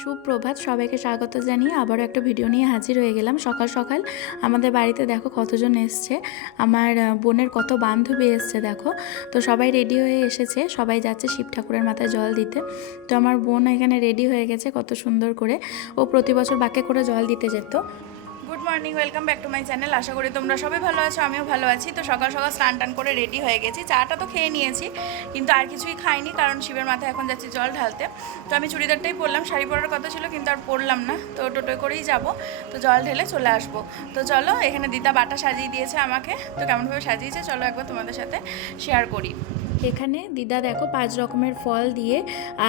সুপ্রভাত, সবাইকে স্বাগত জানিয়ে আবারও একটা ভিডিও নিয়ে হাজির হয়ে গেলাম। সকাল সকাল আমাদের বাড়িতে দেখো কতজন এসছে, আমার বোনের কত বান্ধবী এসছে দেখো। তো সবাই রেডি হয়ে এসেছে, সবাই যাচ্ছে শিব ঠাকুরের মাথায় জল দিতে। তো আমার বোন এখানে রেডি হয়ে গেছে কত সুন্দর করে, ও প্রতি বছর বাঁকে করে জল দিতে যেত। Good morning, welcome back to my channel. আশা করি তোমরা সবাই ভালো আছো, আমিও ভালো আছি। তো সকাল সকাল স্নান টান করে রেডি হয়ে গেছি, চাটা তো খেয়ে নিয়েছি কিন্তু আর কিছুই খাইনি, কারণ শিবের মাথায় এখন যাচ্ছি জল ঢালতে। তো আমি চুড়িদারটাই পরলাম, শাড়ি পরার কথা ছিল কিন্তু আর পরলাম না, তো টোটোয় করেই যাব। তো জল ঢেলে চলে আসবো। তো চলো, এখানে দিদা বাটা সাজিয়ে দিয়েছে আমাকে, তো কেমনভাবে সাজিয়েছে চলো একবার তোমাদের সাথে শেয়ার করি। এখানে দিদা দেখো 5 রকমের ফল দিয়ে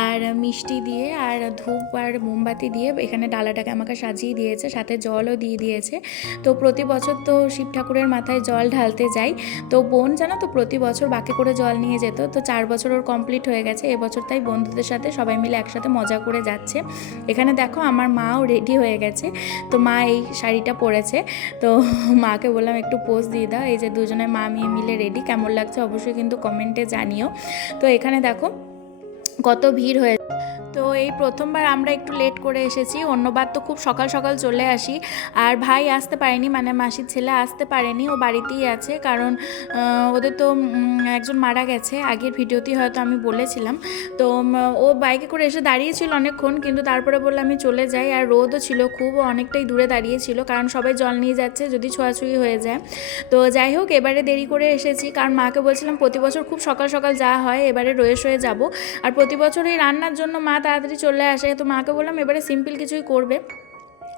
আর মিষ্টি দিয়ে আর ধূপ আর মোমবাতি দিয়ে এখানে ডালাটাকে আমাকে সাজিয়ে দিয়েছে, সাথে জলও দিয়ে দিয়েছে। তো প্রতি বছর তো শিব ঠাকুরের মাথায় জল ঢালতে যাই, তো বোন জানো তো প্রতি বছর বাকি করে জল নিয়ে যেত। তো 4 বছর ওর কমপ্লিট হয়ে গেছে, এবছর তাই বন্ধুদের সাথে সবাই মিলে একসাথে মজা করে যাচ্ছে। এখানে দেখো আমার মাও রেডি হয়ে গেছে, তো মা এই শাড়িটা পরেছে। তো মাকে বললাম একটু পোজ দিয়ে দাও। এই যে দুজনে মা মেয়ে মিলে রেডি, কেমন লাগছে অবশ্যই কিন্তু কমেন্টে জানিও। তো এখানে দেখো কত ভিড় হয়ে। তো এই প্রথমবার আমরা একটু লেট করে এসেছি, অন্যবার তো খুব সকাল সকাল চলে আসি। আর ভাই আসতে পারেনি, মানে মাসির ছেলে আসতে পারেনি, ও বাড়িতেই আছে, কারণ ওদের তো একজন মারা গেছে, আগের ভিডিওতেই হয়তো আমি বলেছিলাম। তো ও বাইকে করে এসে দাঁড়িয়েছিল অনেকক্ষণ, কিন্তু তারপরে বললে আমি চলে যাই। আর রোদও ছিল খুব, অনেকটাই দূরে দাঁড়িয়েছিল, কারণ সবাই জল নিয়ে যাচ্ছে যদি ছোঁয়াছুঁয়ি হয়ে যায়। তো যাই হোক, এবারে দেরি করে এসেছি, কারণ মাকে বলছিলাম প্রতি বছর খুব সকাল সকাল যাওয়া হয়, এবারে রয়ে শয়ে যাবো। আর প্রতি বছর এই রান্নার জন্য মা তাড়াতাড়ি চলে আসে, তো মাকে বললাম এবারে সিম্পল কিছুই করবে,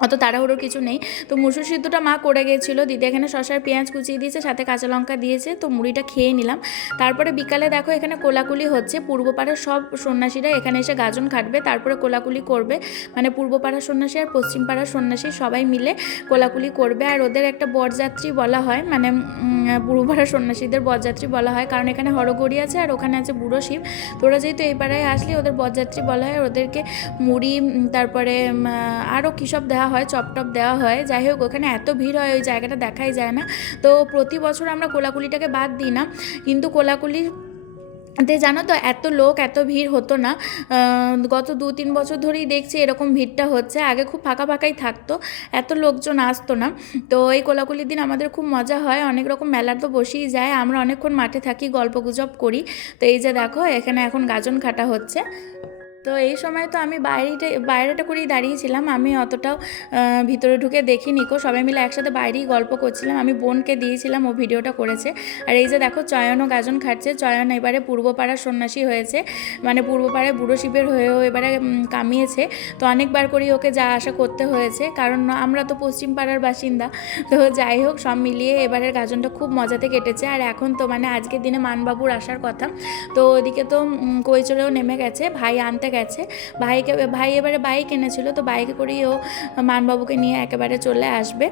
অত তাড়াহুড়ো কিছু নেই। তো মুসুর সিদ্ধটা মা করে গিয়েছিলো, দিদি এখানে শসার পেঁয়াজ কুচিয়ে দিয়েছে, সাথে কাঁচা লঙ্কা দিয়েছে। তো মুড়িটা খেয়ে নিলাম। তারপরে বিকালে দেখো এখানে কোলাকুলি হচ্ছে, পূর্বপাড়ার সব সন্ন্যাসীরা এখানে এসে গাজন খাটবে, তারপরে কোলাকুলি করবে। মানে পূর্বপাড়ার সন্ন্যাসী আর পশ্চিম পাড়ার সন্ন্যাসী সবাই মিলে কোলাকুলি করবে। আর ওদের একটা বরযাত্রী বলা হয়, মানে পূর্বপাড়ার সন্ন্যাসীদের বরযাত্রী বলা হয়, কারণ এখানে হরগড়ি আছে আর ওখানে আছে বুড়ো শিব। তোরা যেহেতু এই পাড়ায় আসলে ওদের বরযাত্রী বলা হয়। ওদেরকে মুড়ি, তারপরে আরও কী সব দেওয়া হয়, চপ টপ দেওয়া হয়। যাই হোক, ওখানে এত ভিড় হয় ওই জায়গাটা দেখাই যায় না। তো প্রতি বছর আমরা কোলাকুলিটাকে বাদ দিই না, কিন্তু কোলাকুলি জানো তো এত লোক এত ভিড় হতো না। গত 2-3 বছর ধরেই দেখছি এরকম ভিড়টা হচ্ছে, আগে খুব ফাঁকা ফাঁকাই থাকতো, এত লোকজন আসতো না। তো এই কোলাকুলির দিন আমাদের খুব মজা হয়, অনেক রকম মেলা তো বসেই যায়, আমরা অনেকক্ষণ মাঠে থাকি, গল্প গুজব করি। তো এই যে দেখো এখানে এখন গাজন কাটা হচ্ছে। তো এই সময় তো আমি বাইরেটা করেই দাঁড়িয়েছিলাম, আমি অতটাও ভিতরে ঢুকে দেখিনি কো, সবাই মিলে একসাথে বাইরেই গল্প করছিলাম। আমি বোনকে দিয়েছিলাম, ও ভিডিওটা করেছে। আর এই যে দেখো চয়নও গাজন খাটছে, চয়ন এবারে পূর্বপাড়ার সন্ন্যাসী হয়েছে, মানে পূর্বপাড়ায় বুড়ো শিবের হয়েও এবারে কামিয়েছে। তো অনেকবার করেই ওকে যা আশা করতে হয়েছে, কারণ আমরা তো পশ্চিম পাড়ার বাসিন্দা। তো যাই হোক, সব মিলিয়ে এবারের গাজনটা খুব মজাতে কেটেছে। আর এখন তো মানে আজকের দিনে মানবাবুর আসার কথা, তো ওদিকে তো কৈচরেও নেমে গেছে, ভাই আনতে গেছে। ভাই এবারে বাইক এনেছিল, তো বাইকে করেই ও মানবাবুকে নিয়ে একেবারে চলে আসবে।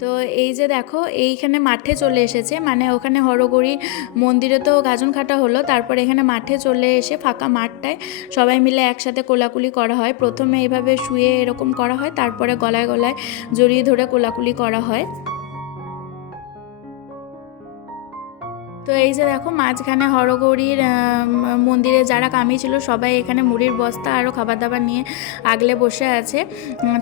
তো এই যে দেখো এইখানে মাঠে চলে এসেছে, মানে ওখানে হরগৌরী মন্দিরে তো গাজন খাটা হলো, তারপর এখানে মাঠে চলে এসে ফাঁকা মাঠটায় সবাই মিলে একসাথে কোলাকুলি করা হয়। প্রথমে এইভাবে শুয়ে এরকম করা হয়, তারপরে গলায় গলায় জড়িয়ে ধরে কোলাকুলি করা হয়। তো এই যে দেখো মাঝখানে হরগৌরীর মন্দিরে যারা কামি ছিল সবাই এখানে মুড়ির বস্তা আরও খাবার দাবার নিয়ে আগলে বসে আছে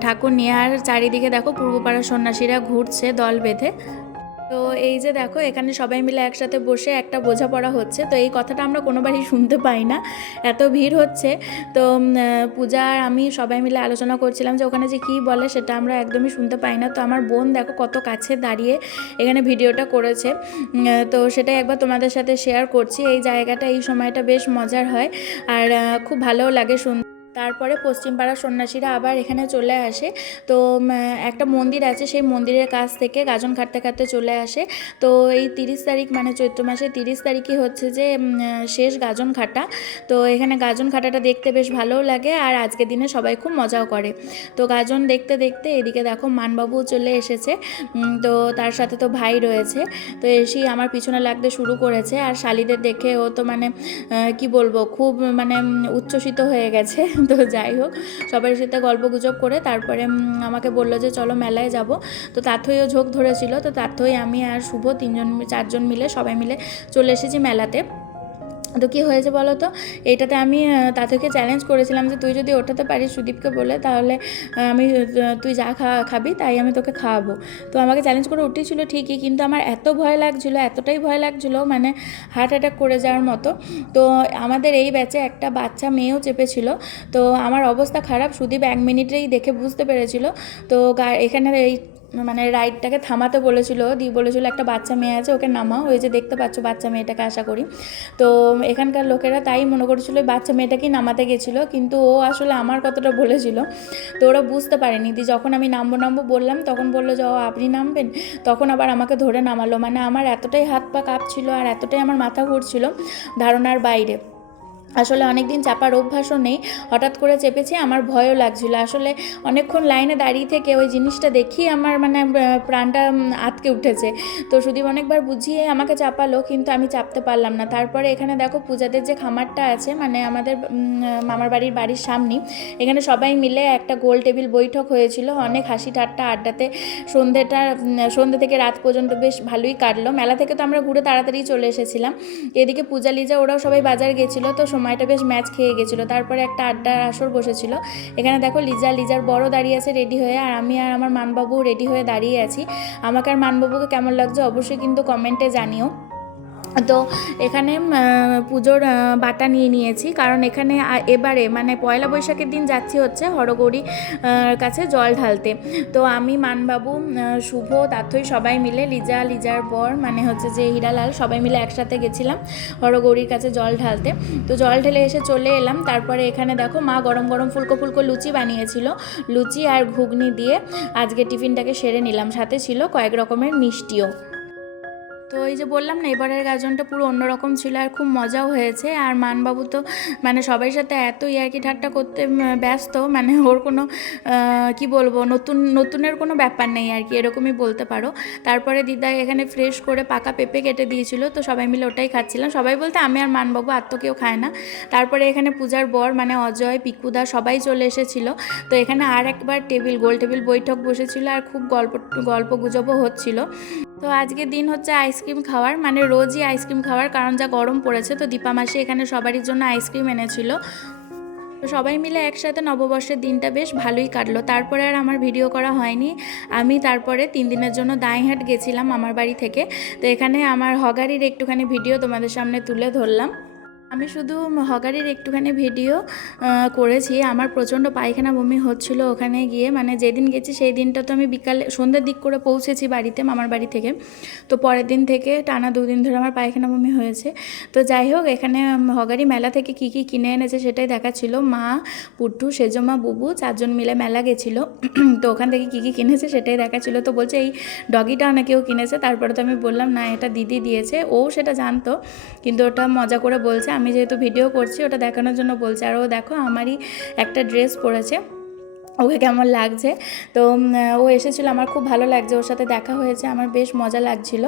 ঠাকুর নিয়ে। আর চারিদিকে দেখো পূর্বপাড়ার সন্ন্যাসীরা ঘুরছে দল বেঁধে। তো এই যে দেখো এখানে সবাই মিলে একসাথে বসে একটা বোঝাপড়া হচ্ছে। তো এই কথাটা আমরা কোনোবারই শুনতে পাই না, এত ভিড় হচ্ছে। তো পূজা আর আমি সবাই মিলে আলোচনা করছিলাম যে ওখানে যে কী বলে সেটা আমরা একদমই শুনতে পাই না। তো আমার বোন দেখো কত কাছে দাঁড়িয়ে এখানে ভিডিওটা করেছে, তো সেটাই একবার তোমাদের সাথে শেয়ার করছি। এই জায়গাটা এই সময়টা বেশ মজার হয় আর খুব ভালোও লাগে শুনতে। তারপরে পশ্চিম পাড়ার সন্ন্যাসীরা আবার এখানে চলে আসে। তো একটা মন্দির আছে, সেই মন্দিরের কাছ থেকে গাজন খাটতে খাটতে চলে আসে। তো এই 30 তারিখ মানে চৈত্র মাসের 30 তারিখই হচ্ছে যে শেষ গাজন খাটা। তো এখানে গাজন খাটাটা দেখতে বেশ ভালোও লাগে, আর আজকের দিনে সবাই খুব মজাও করে। তো গাজন দেখতে দেখতে এদিকে দেখো মানবাবুও চলে এসেছে, তো তার সাথে তো ভাই রয়েছে। তো এসেই আমার পিছনে লাগতে শুরু করেছে, আর শালিদের দেখে ও তো মানে কি বলবো, খুব মানে উচ্ছ্বসিত হয়ে গেছে। তো যাই হোক, সবার সাথে গল্প গুজব করে তারপরে আমাকে বললো যে চলো মেলায় যাব। তো তাথইও ঝোঁক ধরেছিল, তো তাথই আমি আর শুভ 3-4জন মিলে সবাই মিলে চলে এসেছি মেলাতে। তো কী হয়েছে বলো তো, এইটাতে আমি তাদেরকে চ্যালেঞ্জ করেছিলাম যে তুই যদি ওঠাতে পারিস সুদীপকে বলে, তাহলে আমি তুই যা খাবি তাই আমি তোকে খাওয়াবো। তো আমাকে চ্যালেঞ্জ করে উঠেছিল ঠিকই, কিন্তু আমার এত ভয় লাগছিলো, এতটাই ভয় লাগছিলো মানে হার্ট অ্যাটাক করে যাওয়ার মতো। তো আমাদের এই ব্যাচে একটা বাচ্চা মেয়েও চেপেছিল। তো আমার অবস্থা খারাপ, সুদীপ 1 মিনিটেই দেখে বুঝতে পেরেছিল। তো এখানে এই মানে রাইডটাকে থামাতে বলেছিল, দিয়ে বলেছিল একটা বাচ্চা মেয়ে আছে ওকে নামাও, ওই যে দেখতে পাচ্ছ বাচ্চা মেয়েটাকে আশা করি। তো এখানকার লোকেরা তাই মনে করেছিল বাচ্চা মেয়েটাকেই নামাতে গেছিলো, কিন্তু ও আসলে আমার কথাটা বলেছিল। তো ওরা বুঝতে পারেনি। দিয়ে যখন আমি নামবো বললাম, তখন বললো যে ও আপনি নামবেন, তখন আবার আমাকে ধরে নামালো। মানে আমার এতটাই হাত পা কাঁপছিল আর এতটাই আমার মাথা ঘুরছিল ধারণার বাইরে। আসলে অনেক দিন চাপার অভ্যাসও নেই, হঠাৎ করে চেপেছি, আমার ভয়ও লাগছিলো। আসলে অনেকক্ষণ লাইনে দাঁড়িয়ে থেকে ওই জিনিসটা দেখি আমার মানে প্রাণটা আটকে উঠেছে। তো সুদীপ অনেকবার বুঝিয়ে আমাকে চাপালো, কিন্তু আমি চাপতে পারলাম না। তারপরে এখানে দেখো পূজাদের যে খামারটা আছে, মানে আমাদের মামার বাড়ির সামনেই, এখানে সবাই মিলে একটা গোল টেবিল বৈঠক হয়েছিল। অনেক হাসি ঠাট্টা আড্ডাতে সন্ধ্যে থেকে রাত পর্যন্ত বেশ ভালোই কাটলো। মেলা থেকে তো আমরা ঘুরে তাড়াতাড়ি চলে এসেছিলাম। এদিকে পূজা লিজা ওরাও সবাই বাজার গেছিলো, তো সময়টা বেশ ম্যাচ খেয়ে গেছিলো। তারপরে একটা আড্ডার আসর বসেছিল। এখানে দেখো লিজার বড় দাঁড়িয়ে আছে রেডি হয়ে, আর আমি আর আমার মানবাবু রেডি হয়ে দাঁড়িয়ে আছি। আমাকে আর মানবাবুকে কেমন লাগছে অবশ্যই কিন্তু কমেন্টে জানিও। তো এখানে পুজোর বাটা নিয়ে নিয়েছি, কারণ এখানে এবারে মানে পয়লা বৈশাখের দিন যাচ্ছি হচ্ছে হরগৌরী কাছে জল ঢালতে। তো আমি মানবাবু, শুভ, তাথই সবাই মিলে, লিজার বর মানে হচ্ছে যে হীরালাল, সবাই মিলে একসাথে গেছিলাম হরগৌরীর কাছে জল ঢালতে। তো জল ঢেলে এসে চলে এলাম। তারপরে এখানে দেখো মা গরম গরম ফুলকো লুচি বানিয়েছিল, লুচি আর ঘুগনি দিয়ে আজকে টিফিনটাকে সেরে নিলাম। সাথে ছিল কয়েক রকমের মিষ্টিও। তো এই যে বললাম না, এবারের গাজনটা পুরো অন্যরকম ছিল আর খুব মজাও হয়েছে। আর মানবাবু তো মানে সবার সাথে এত ইয়ার্কি ঠাট্টা করতে ব্যস্ত, মানে ওর কোনো কি বলবো, নতুনের কোনো ব্যাপার নেই আর কি, এরকমই বলতে পারো। তারপরে দিদা এখানে ফ্রেশ করে পাকা পেঁপে কেটে দিয়েছিল, তো সবাই মিলে ওটাই খাচ্ছিলাম। সবাই বলতে আমি আর মানবাবু, আর তো কেউ খায় না। তারপরে এখানে পূজার বর মানে অজয়, পিকুদা সবাই চলে এসেছিল। তো এখানে আর একবার গোল টেবিল বৈঠক বসেছিল আর খুব গল্প গুজবও হচ্ছিল। তো আজকের দিন হচ্ছে আইসক্রিম খাওয়ার, মানে রোজই আইসক্রিম খাওয়ার, কারণ যা গরম পড়েছে। তো দীপা মাসি এখানে সবারই জন্য আইসক্রিম এনেছিল। তো সবাই মিলে একসাথে নববর্ষের দিনটা বেশ ভালোই কাটলো। তারপরে আর আমার ভিডিও করা হয়নি। আমি তারপরে 3 দিনের জন্য দাঁইহাট গেছিলাম আমার বাড়ি থেকে। তো এখানে আমার হগারির একটুখানি ভিডিও তোমাদের সামনে তুলে ধরলাম। আমি শুধু হগারির একটুখানি ভিডিও করেছি। আমার প্রচণ্ড পায়খানা বমি হচ্ছিলো ওখানে গিয়ে, মানে যেদিন গেছি সেই দিনটা তো আমি সন্ধ্যের দিক করে পৌঁছেছি বাড়িতে, মামার বাড়ি থেকে। তো পরের দিন থেকে টানা 2 দিন ধরে আমার পায়খানা বমি হয়েছে। তো যাই হোক, এখানে হগারি মেলা থেকে কী কী কিনে এনেছে সেটাই দেখাচ্ছিল। মা, পুট্টু, সেজমা, বুবু 4 জন মিলে মেলা গেছিলো। তো ওখান থেকে কী কী কিনেছে সেটাই দেখাচ্ছিল। তো বলছে এই ডগিটা অনেকেও কিনেছে। তারপরে তো আমি বললাম না, এটা দিদি দিয়েছে। ও সেটা জানতো, কিন্তু ওটা মজা করে বলছে, আমি যেহেতু ভিডিও করছি ওটা দেখানোর জন্য বলছে। আর ও দেখো আমারই একটা ড্রেস পরেছে, ওকে কেমন লাগছে। তো ও এসেছিলো, আমার খুব ভালো লাগছে, ওর সাথে দেখা হয়েছে, আমার বেশ মজা লাগছিল।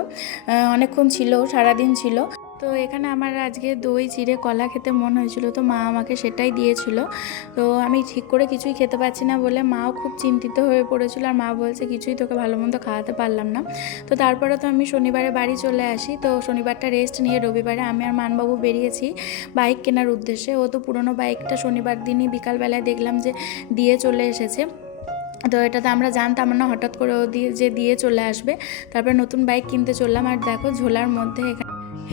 অনেকক্ষণ ছিল, সারাদিন ছিল। তো এখানে আমার আজকে দই চিড়ে কলা খেতে মন হয়েছিল, তো মা আমাকে সেটাই দিয়েছিল। তো আমি ঠিক করে কিছুই খেতে পারছি না বলে মাও খুব চিন্তিত হয়ে পড়েছিল, আর মা বলছে কিছুই তোকে ভালো মন্দ খাওয়াতে পারলাম না। তো তারপরে তো আমি শনিবারে বাড়ি চলে আসি। তো শনিবারটা রেস্ট নিয়ে রবিবারে আমি আর মানবাবু বেরিয়েছি বাইক কেনার উদ্দেশ্যে। ও তো পুরনো বাইকটা শনিবার দিনই বিকালবেলায় দেখলাম যে দিয়ে চলে এসেছে। তো এটাতে আমরা জানতাম না, হঠাৎ করে ও দিয়ে চলে আসবে। তারপরে নতুন বাইক কিনতে চললাম। আর দেখো ঝোলার মধ্যে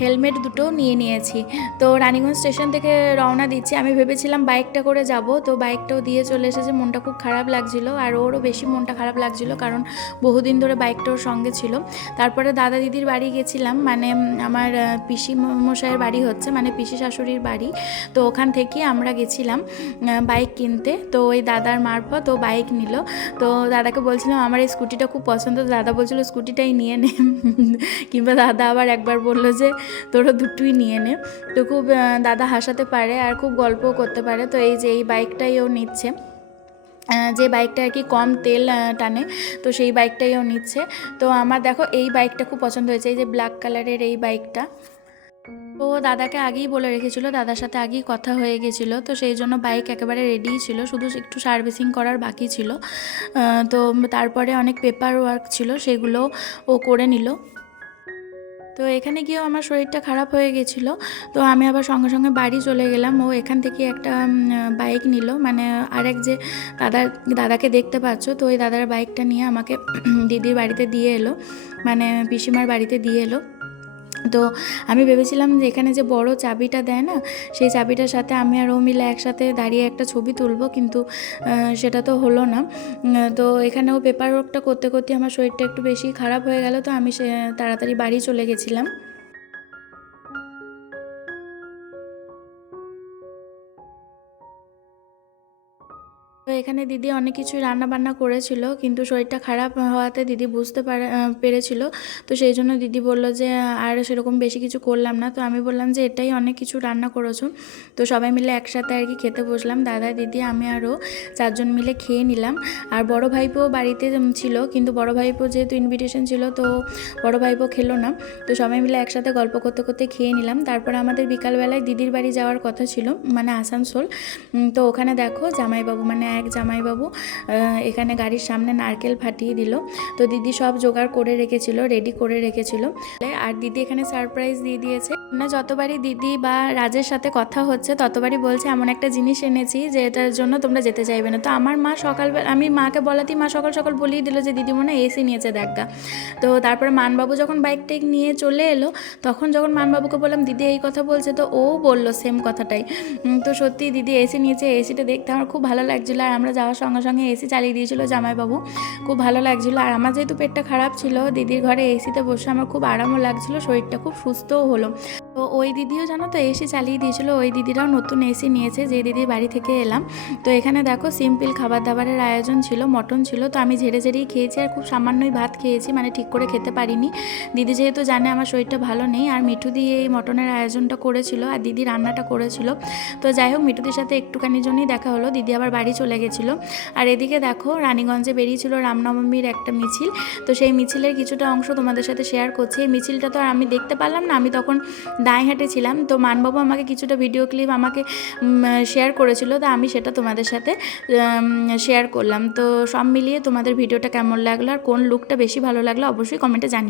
হেলমেট দুটো নিয়ে নিয়েছি। তো রানীগঞ্জ স্টেশন থেকে রওনা দিচ্ছি। আমি ভেবেছিলাম বাইকটা করে যাব, তো বাইকটাও দিয়ে চলে এসেছে। মনটা খুব খারাপ লাগছিল, আর ওরও বেশি মনটা খারাপ লাগছিল, কারণ বহুদিন ধরে বাইকটা ওর সঙ্গে ছিল। তারপরে দাদা দিদির বাড়ি গেছিলাম, মানে আমার পিসি মশাইয়ের বাড়ি হচ্ছে, মানে পিসি শাশুড়ির বাড়ি। তো ওখান থেকে আমরা গেছিলাম বাইক কিনতে। তো ওই দাদার মারফত ও বাইক নিল। তো দাদাকে বলছিলাম আমার এই স্কুটিটা খুব পছন্দ, দাদা বলছিল স্কুটিটাই নিয়ে নে। কিংবা দাদা আবার একবার বললো যে তোরা দুটোই নিয়ে নে। তো খুব দাদা হাসাতে পারে আর খুব গল্পও করতে পারে। তো এই যে এই বাইকটাই ও নিচ্ছে, যে বাইকটা আর কি কম তেল টানে, তো সেই বাইকটাই ও নিচ্ছে। তো আমার দেখো এই বাইকটা খুব পছন্দ হয়েছে, এই যে ব্ল্যাক কালারের এই বাইকটা। তো দাদাকে আগেই বলে রেখেছিল, দাদার সাথে আগেই কথা হয়ে গেছিলো। তো সেই জন্য বাইক একেবারে রেডিই ছিল, শুধু একটু সার্ভিসিং করার বাকি ছিল। তো তারপরে অনেক পেপার ওয়ার্ক ছিল, সেগুলো ও করে নিল। তো এখানে গিয়েও আমার শরীরটা খারাপ হয়ে গেছিলো। তো আমি আবার সঙ্গে সঙ্গে বাড়ি চলে গেলাম। ও এখান থেকে একটা বাইক নিল, মানে আরেক যে দাদাকে দেখতে পাচ্ছ, তো ওই দাদার বাইকটা নিয়ে আমাকে দিদির বাড়িতে দিয়ে এলো, মানে পিসিমার বাড়িতে দিয়ে এলো। তো আমি ভেবেছিলাম যে এখানে যে বড় চাবিটা দেয় না, সেই চাবিটার সাথে আমি আর ও মিলে একসাথে দাঁড়িয়ে একটা ছবি তুলব, কিন্তু সেটা তো হলো না। তো এখানেও পেপার ওয়ার্কটা করতে করতে আমার শরীরটা একটু বেশি খারাপ হয়ে গেল, তো আমি তাড়াতাড়ি বাড়ি চলে গেছিলাম। তো এখানে দিদি অনেক কিছু রান্না বান্না করেছিল, কিন্তু শরীরটা খারাপ হওয়াতে দিদি বুঝতে পেরেছিল। তো সেই জন্য দিদি বলল যে আর সেরকম বেশি কিছু করলাম না। তো আমি বললাম যে এটাই অনেক কিছু রান্না করেছো। তো সবাই মিলে একসাথে আর কি খেতে বসলাম, দাদা, দিদি, আমি আরও 4 জন মিলে খেয়ে নিলাম। আর বড় ভাইপো বাড়িতে ছিল, কিন্তু বড় ভাইপো যেহেতু ইনভিটেশন ছিল, তো বড় ভাইপো খেলো না। তো সবাই মিলে একসাথে গল্প করতে করতে খেয়ে নিলাম। তারপরে আমাদের বিকালবেলায় দিদির বাড়ি যাওয়ার কথা ছিল, মানে আসানসোল। তো ওখানে দেখো জামাইবাবু, মানে এক জামাইবাবু এখানে গাড়ির সামনে নারকেল ফাটিয়ে দিল। তো দিদি সব জোগাড় করে রেখেছিল, রেডি করে রেখেছিল। আর দিদি এখানে সারপ্রাইজ দিয়ে দিয়েছে। না, যতবারই দিদি বা রাজের সাথে কথা হচ্ছে ততবারই বলছে এমন একটা জিনিস এনেছি যে এটার জন্য তোমরা যেতে চাইবে না। তো আমার মা সকালবেলা, আমি মাকে বলাতেই মা সকাল সকাল বলেই দিল যে দিদি মনে এসি নিয়েছে দেখা। তো তারপরে মানবাবু যখন বাইক টেক নিয়ে চলে এলো, তখন যখন মানবাবুকে বললাম দিদি এই কথা বলছে, তো ও বললো সেম কথাটাই। তো সত্যি দিদি এসি নিয়েছে, এসিটা দেখতে আমার খুব ভালো লাগছিলো। আর আমরা যাওয়ার সঙ্গে সঙ্গে এসি চালিয়ে দিয়েছিল জামাইবাবু, খুব ভালো লাগছিলো। আর আমার যেহেতু পেটটা খারাপ ছিল, দিদির ঘরে এসিতে বসে আমার খুব আরামও লাগছিলো, শরীরটা খুব সুস্থও হলো। তো ওই দিদিও জানো তো এসি চালিয়ে দিয়েছিলো, ওই দিদিরাও নতুন এসি নিয়েছে যে দিদির বাড়ি থেকে এলাম। তো এখানে দেখো সিম্পল খাবার দাবারের আয়োজন ছিল, মটন ছিল। তো আমি ঝেড়ে ঝেড়েই খেয়েছি, আর খুব সামান্যই ভাত খেয়েছি, মানে ঠিক করে খেতে পারিনি। দিদি যেহেতু জানে আমার শরীরটা ভালো নেই, আর মিঠু দিয়ে এই মটনের আয়োজনটা করেছিল, আর দিদি রান্নাটা করেছিল। তো যাই হোক, মিঠুদির সাথে একটুখানির জন্যই দেখা হলো, দিদি আবার বাড়ি চলে গেছিলো। আর এদিকে দেখো রানীগঞ্জে বেরিয়েছিল রামনবমীর একটা মিছিল। তো সেই মিছিলের কিছুটা অংশ তোমাদের সাথে শেয়ার করছি। এই মিছিলটা তো আর আমি দেখতে পারলাম না, আমি তখন দাঁড়িয়ে ছিলাম। তো মানবাবু আমাকে কিছুটা ভিডিও ক্লিপ আমাকে শেয়ার করেছিল, তো আমি সেটা তোমাদের সাথে শেয়ার করলাম। তো সব মিলিয়ে তোমাদের ভিডিওটা কেমন লাগলো আর কোন লুকটা বেশি ভালো লাগলো অবশ্যই কমেন্টে জানিও।